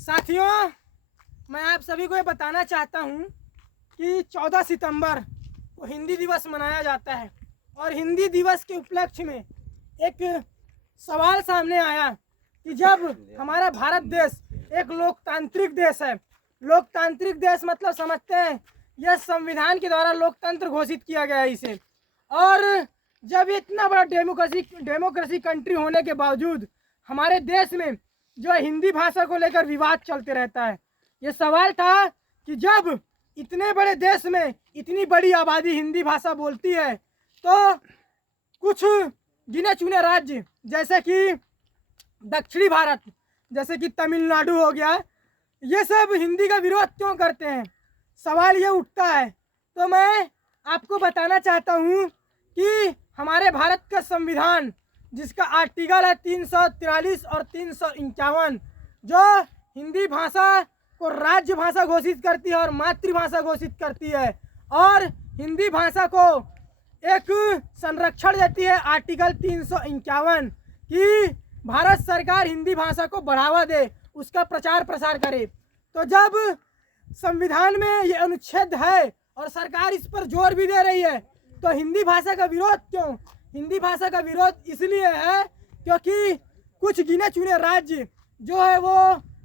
साथियों, मैं आप सभी को ये बताना चाहता हूँ कि 14 सितंबर को हिंदी दिवस मनाया जाता है और हिंदी दिवस के उपलक्ष्य में एक सवाल सामने आया कि जब हमारा भारत देश एक लोकतांत्रिक देश है, लोकतांत्रिक देश मतलब समझते हैं यह संविधान के द्वारा लोकतंत्र घोषित किया गया है इसे, और जब इतना बड़ा डेमोक्रेसी कंट्री होने के बावजूद हमारे देश में जो हिंदी भाषा को लेकर विवाद चलते रहता है। ये सवाल था कि जब इतने बड़े देश में इतनी बड़ी आबादी हिंदी भाषा बोलती है तो कुछ गिने चुने राज्य जैसे कि दक्षिणी भारत, जैसे कि तमिलनाडु हो गया, ये सब हिंदी का विरोध क्यों करते हैं, सवाल ये उठता है। तो मैं आपको बताना चाहता हूँ कि हमारे भारत का संविधान जिसका आर्टिकल है 343 और 351 जो हिंदी भाषा को राज्य भाषा घोषित करती है और मातृभाषा घोषित करती है और हिंदी भाषा को एक संरक्षण देती है आर्टिकल 351 कि भारत सरकार हिंदी भाषा को बढ़ावा दे, उसका प्रचार प्रसार करे। तो जब संविधान में ये अनुच्छेद है और सरकार इस पर जोर भी दे रही है तो हिंदी भाषा का विरोध क्यों? हिंदी भाषा का विरोध इसलिए है क्योंकि कुछ गिने चुने राज्य जो है वो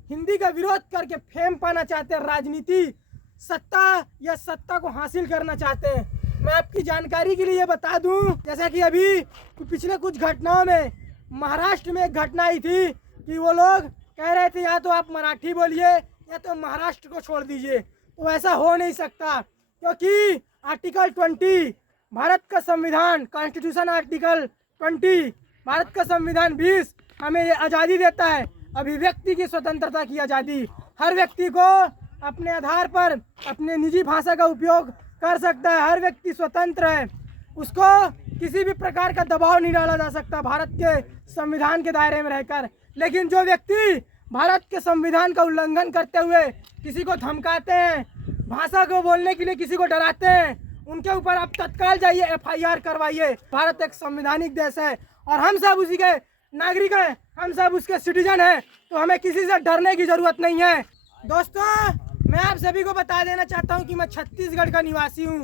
हिंदी का विरोध करके फेम पाना चाहते हैं, राजनीति सत्ता को हासिल करना चाहते हैं। मैं आपकी जानकारी के लिए बता दूं, जैसा कि अभी पिछले कुछ घटनाओं में महाराष्ट्र में एक घटना आई थी कि वो लोग कह रहे थे या तो आप मराठी बोलिए या तो महाराष्ट्र को छोड़ दीजिए। तो ऐसा हो नहीं सकता क्योंकि आर्टिकल 20 भारत का संविधान, कॉन्स्टिट्यूशन आर्टिकल 20, भारत का संविधान 20 हमें ये आज़ादी देता है, अभिव्यक्ति की स्वतंत्रता की आज़ादी। हर व्यक्ति को अपने आधार पर अपने निजी भाषा का उपयोग कर सकता है, हर व्यक्ति स्वतंत्र है, उसको किसी भी प्रकार का दबाव नहीं डाला जा सकता भारत के संविधान के दायरे में रहकर। लेकिन जो व्यक्ति भारत के संविधान का उल्लंघन करते हुए किसी को धमकाते हैं, भाषा को बोलने के लिए किसी को डराते हैं, उनके ऊपर आप तत्काल जाइए, FIR करवाइए। भारत एक संवैधानिक देश है और हम सब उसी के नागरिक हैं, हम सब उसके सिटीजन हैं, तो हमें किसी से डरने की जरूरत नहीं है। दोस्तों, मैं आप सभी को बता देना चाहता हूं कि मैं छत्तीसगढ़ का निवासी हूं।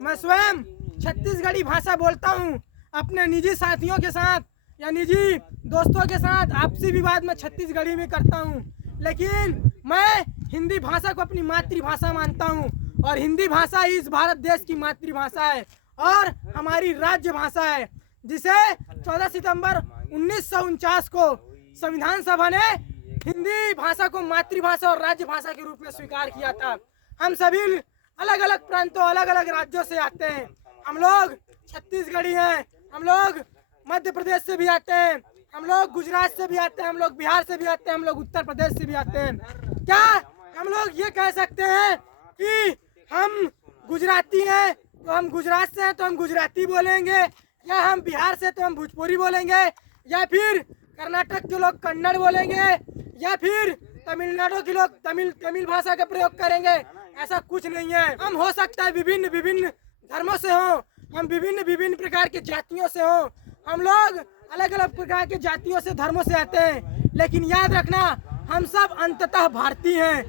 मैं स्वयं छत्तीसगढ़ी भाषा बोलता हूं। अपने निजी साथियों के साथ या निजी दोस्तों के साथ आपसी विवाद में छत्तीसगढ़ी में करता हूं, लेकिन मैं हिंदी भाषा को अपनी मातृभाषा मानता हूं और हिंदी भाषा ही इस भारत देश की मातृभाषा है और हमारी राज्य भाषा है, जिसे 14 सितंबर 1949 को संविधान सभा ने हिंदी भाषा को मातृभाषा और राज्य भाषा के रूप में स्वीकार किया था। हम सभी अलग अलग प्रांतों, अलग अलग राज्यों से आते हैं। हम लोग छत्तीसगढ़ी हैं, हम लोग मध्य प्रदेश से भी आते हैं, हम लोग गुजरात से भी आते हैं, हम लोग बिहार से भी आते हैं, हम लोग उत्तर प्रदेश से भी आते हैं। क्या हम लोग ये कह सकते हैं कि हम गुजराती हैं तो हम गुजरात से हैं तो हम गुजराती बोलेंगे, या हम बिहार से तो हम भोजपुरी बोलेंगे, या फिर कर्नाटक के लोग कन्नड़ बोलेंगे, या फिर तमिलनाडु के लोग तमिल भाषा का प्रयोग करेंगे? ऐसा कुछ नहीं है। हम हो सकता है विभिन्न धर्मों से हों, हम विभिन्न प्रकार के जातियों से हों, हम लोग अलग अलग प्रकार के जातियों से, धर्मों से आते हैं, लेकिन याद रखना हम सब अंततः भारतीय हैं।